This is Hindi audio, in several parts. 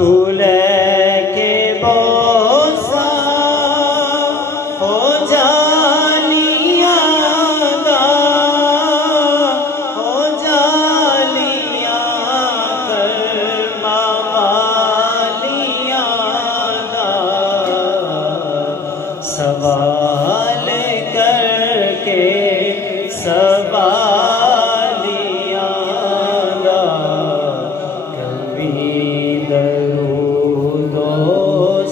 तू लेके बोसा हो जालियां दा, हो जालियां कर्मा वालियां दा, सवाल करके सवालियां दा, कभी दरूदो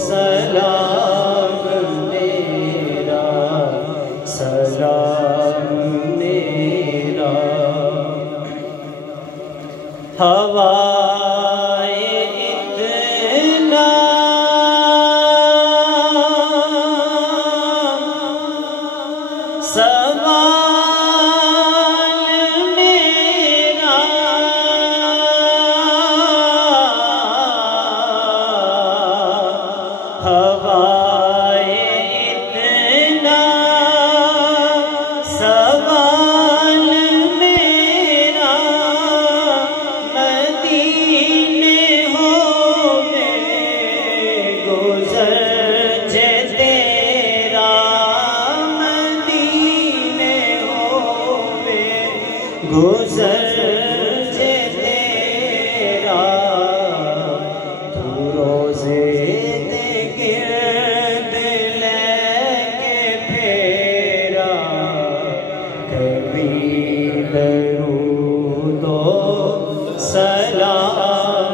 सलाम मेरा, सलाम मेरा। हवाए इतना सवाल मेरा, हवाए इतना सवाल मेरा, मदीने हो में गुजर जे तेरा, मदीने हो में गुजर जे तेरा, तू रोज़े दे गिर्द लेके फेरा, कभी दरूदो सलाम